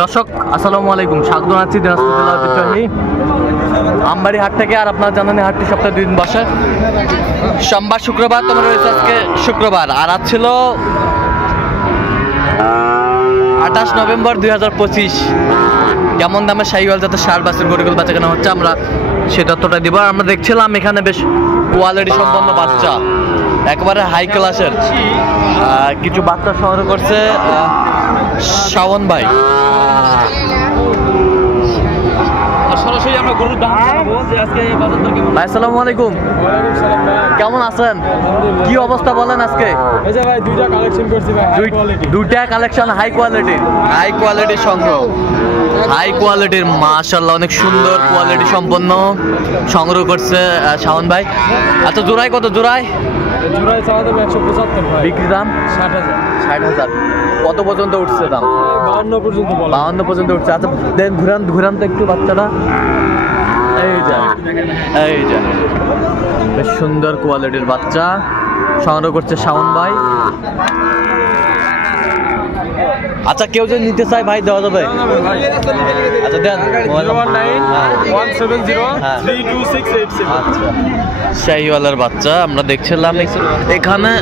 দর্শক আসসালামু আলাইকুম, স্বাগত জানাচ্ছি দিনাজপুর জেলার ঐতিহ্যবাহী আমবাড়ি হাট থেকে। আর আপনারা জানেন হাটটি সপ্তাহে 2 দিন বসে, সোমবার শুক্রবার। তোমার রয়েছে আজকে শুক্রবার, আর আজ ছিল 28 নভেম্বর 2025। কেমন দামে শাহিওয়াল জাতের ষাঁড় বাছুর গরুগুলো বাচ্চা কেনা হচ্ছে আমরা সে তথ্যটা দিব। আর আমরা দেখছিলাম এখানে বেশ কোয়ালিটি সম্পন্ন বাচ্চা, একেবারে হাই ক্লাসের কিছু বাচ্চা সংগ্রহ করছে শাওন ভাই। সরাসরি আমরা গরুর দাম জানাবো যে আজকে এই বাজার দর কেমন। ভাই আসসালামু আলাইকুম, কেমন আছেন? কি অবস্থা বলেন আজকে? এই যে ভাই দুইটা কালেকশন করছি ভাই, হাই কোয়ালিটি। দুইটা কালেকশন হাই কোয়ালিটির সংগ্রহ, হাই কোয়ালিটির মাশাআল্লাহ অনেক সুন্দর কোয়ালিটি সম্পন্ন সংগ্রহ করছে শাওন ভাই। আচ্ছা জোড়ায় কত? জোড়ায় চাওয়া দাম 175 ভাই, বিক্রি দাম 60,000। কত পর্যন্ত উঠছে দাম? 52 পর্যন্ত বলে। 52 পর্যন্ত উঠছে। আচ্ছা দেন ঘুরান তো একটু বাচ্চাটা। এই যে বেশ সুন্দর কোয়ালিটির বাচ্চা সংগ্রহ করছে শাওন ভাই। আচ্ছা কেউ যদি নিতে চায় ভাই দেওয়া যাবে? আচ্ছা দেন 019-170-32687। আচ্ছা শাহিওয়ালের বাচ্চা আমরা দেখছিলাম এখানে,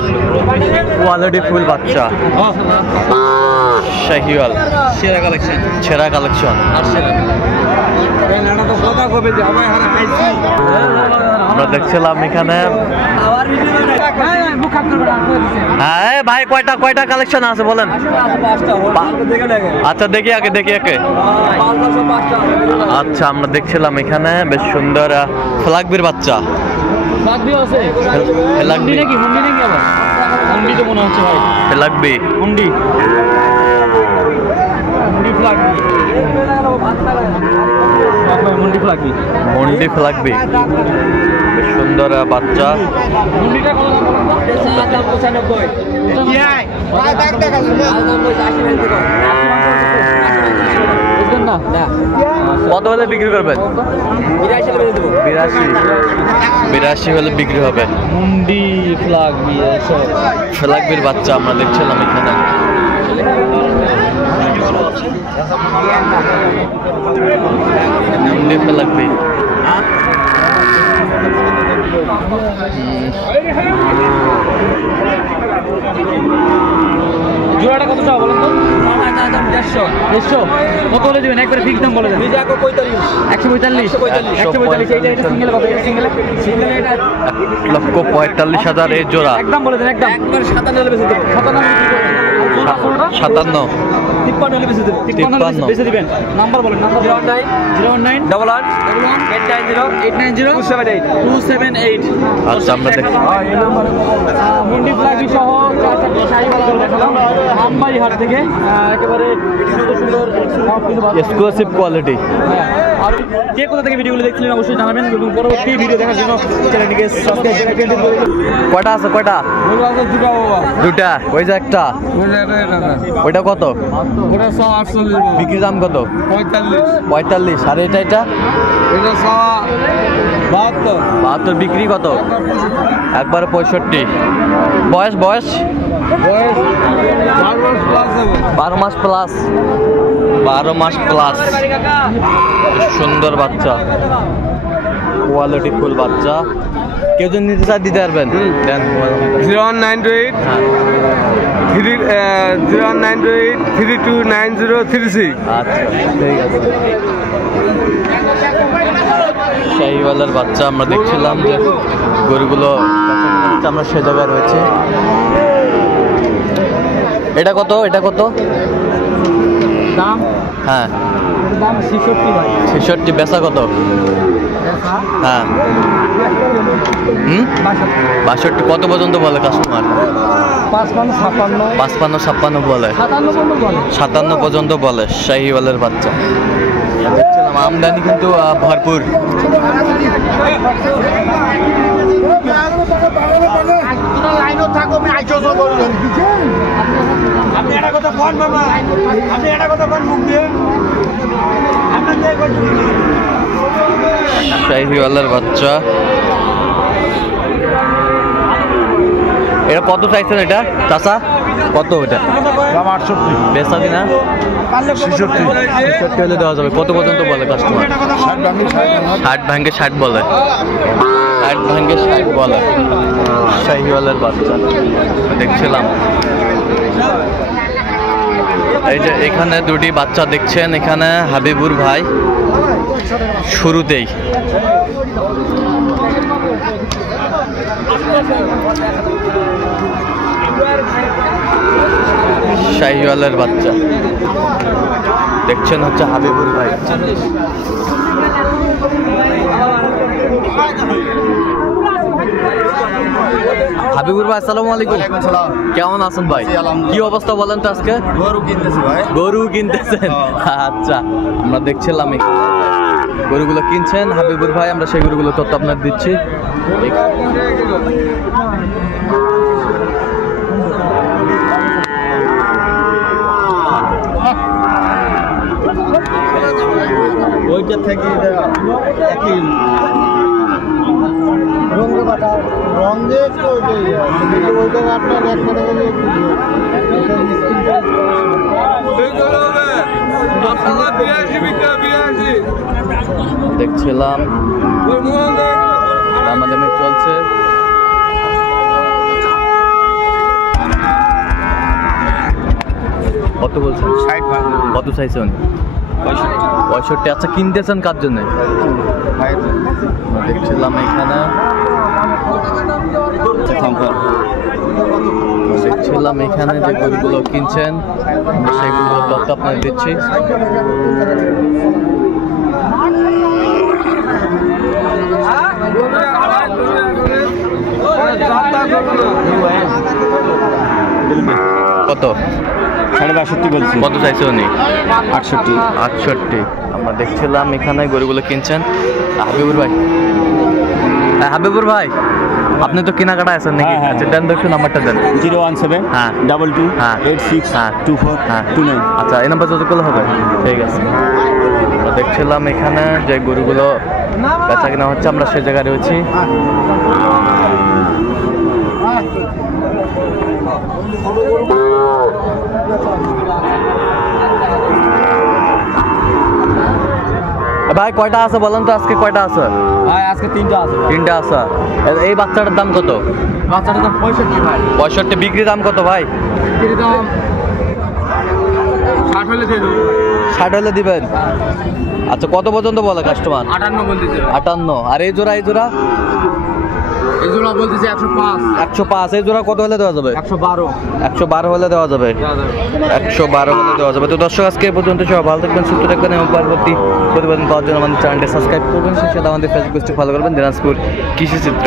কোয়ালিটি ফুল বাচ্চা শাহিওয়াল, সেরা কালেকশন। আমরা দেখছিলাম এখানে। হ্যাঁ ভাই কয়টা কালেকশন আছে বলেন? আচ্ছা দেখি আগে। আচ্ছা আমরা দেখছিলাম এখানে বেশ সুন্দর ফ্লাগবির বাচ্চা। মন্ডি ফ্লাগবি বেশ সুন্দর বাচ্চা। কত হলে বিক্রি করবেন? 82 হলে বিক্রি হবে। মুন্ডি ফ্লাগবির বাচ্চা আমরা দেখছিলাম এখানে। মুন্ডি ফ্লাগবি জোড়াটা কত চাও বলেন তো? 150 কত বলে দিবেন? একবারে ফিক্স দাম বলে দেন। 145 এইটা সিঙ্গেল কত? সিঙ্গেল এটা 1,45,000 এই জোড়া। একদম বলে দেন, একদম 57 হলে বেশি দেব। 57 53 বেশি দিবেন। নাম্বার বলেন। নাম্বার 09111890890 আচ্ছা আমরা দেখি মুন্ডি ফ্লাগি সহ আমবাড়ি হাট থেকে একেবারে সুন্দর এক্সক্লুসিভ কোয়ালিটি। আর কে কোথা থেকে ভিডিওগুলো দেখছিলেন অবশ্যই জানাবেন, এবং পরবর্তী ভিডিও দেখার জন্য চ্যানেলটিকে সাবস্ক্রাইব করে কয়টা আছে? দুটা। ওই যে একটা ওইটা কত? ওটা 148 বিক্রি দাম কত? 45। আর এটা 72 বিক্রি কত? একবার 65। বয়স 12 মাস প্লাস। সুন্দর বাচ্চা, কোয়ালিটি ফুল বাচ্চা। কেউ যদি নিতে চায় দিতে পারবেন। 01928329036। আচ্ছা ঠিক আছে। শাহিওয়ালের বাচ্চা আমরা দেখছিলাম যে গরুগুলো আমরা সে জায়গায় রয়েছে। এটা কত দাম? হ্যাঁ দাম 66 বেচা কত? হ্যাঁ 62 কত পর্যন্ত বলে কাস্টমার? 55-56 বলে, 57 পর্যন্ত বলে শাহিওয়ালের বাচ্চা। দেখছিলাম আমদানি কিন্তু ভরপুর। শাহিওয়ালের বাচ্চা। এটা কত চাইছেন? এটা চাচা কত? এটা দাম 68। বেচা কিনা 66 66 হলে দেওয়া যাবে। কত পর্যন্ত বলে কাস্টমার? 60 ভাঙ্গে 60 বলে, 60 ভাঙ্গে 60 বলে। শাহিওয়ালের বাচ্চা দেখছিলাম। এই যে এখানে দুটি বাচ্চা দেখছেন, এখানে হাবিবুর ভাই শুরুতেই শাহিওয়ালের বাচ্চা দেখছেন হচ্ছে হাবিবুর ভাই। হাবিবুর ভাই আসসালামু আলাইকুম। কেমন আছেন ভাই? কি অবস্থা বলেন তো আজকে? গরু কিনতেছেন? আচ্ছা, আমরা দেখছিলাম গরুগুলো কিনছেন হাবিবুর ভাই, আমরা সেই গরুগুলো তথ্য আপনার দিচ্ছি। ওইটা থেকে একই রং দিয়ে ওইটা আপনার দেখছিলাম দামাদামি চলছে। কত বলছেন? 60 কত চাইছেন? 65। আচ্ছা, কিনতেছেন কার জন্য? দেখছিলাম এখানে দেখছিলাম এখানে যে গরুগুলো কিনছেন সেগুলো তথ্য আপনাদের দিচ্ছি। কত? 62 বলছি। কত চাইছে উনি? 68। 68। আমরা দেখছিলাম এখানে গরুগুলো কিনছেন হাবিবুর ভাই। হাবিবুর ভাই, আপনি তো কেনাকাটা আছেন নাকি? হ্যাঁ, হ্যাঁ। আচ্ছা, দেন দেখুন, নাম্বারটা দেন। 017 হ্যাঁ 22 হ্যাঁ 86 হ্যাঁ 24 হ্যাঁ 29। আচ্ছা, এই নাম্বার যত করলে হবে। ঠিক আছে, আমরা দেখছিলাম এখানে যে গরুগুলো বেচা কেনা হচ্ছে, আমরা সেই জায়গায় রয়েছি। ভাই কয়টা আছে বলেন তো, আজকে কয়টা আছে? ভাই আজকে 3টা আছে। 3টা আছে। এই বাচ্চাটার দাম কত? বাচ্চাটার দাম 65 ভাই। 65। বিক্রি দাম কত ভাই? এর দাম 60 হলে দিয়ে দেবো। 60 হলে দিবেন? আচ্ছা, কত পর্যন্ত বলে কাস্টমার? 58 বলতেছে। 58। আর এই জোড়া? এই জোড়া বলতেছে 105। 105। এই জোড়া কত হলে দেওয়া যাবে? 112। 112 হলে দেওয়া যাবে। 112 হলে দেওয়া যাবে। তো দর্শক, আজকে এই পর্যন্ত সবাই ভালো থাকবেন, সুস্থ থাকবেন এবং পরবর্তী প্রতিবেদন পাওয়ার জন্য আমাদের চ্যানেলটি সাবস্ক্রাইব করবেন, সেই সাথে আমাদের ফেসবুক পেজটি ফলো করবেন, দিনাজপুর কৃষি চিত্র।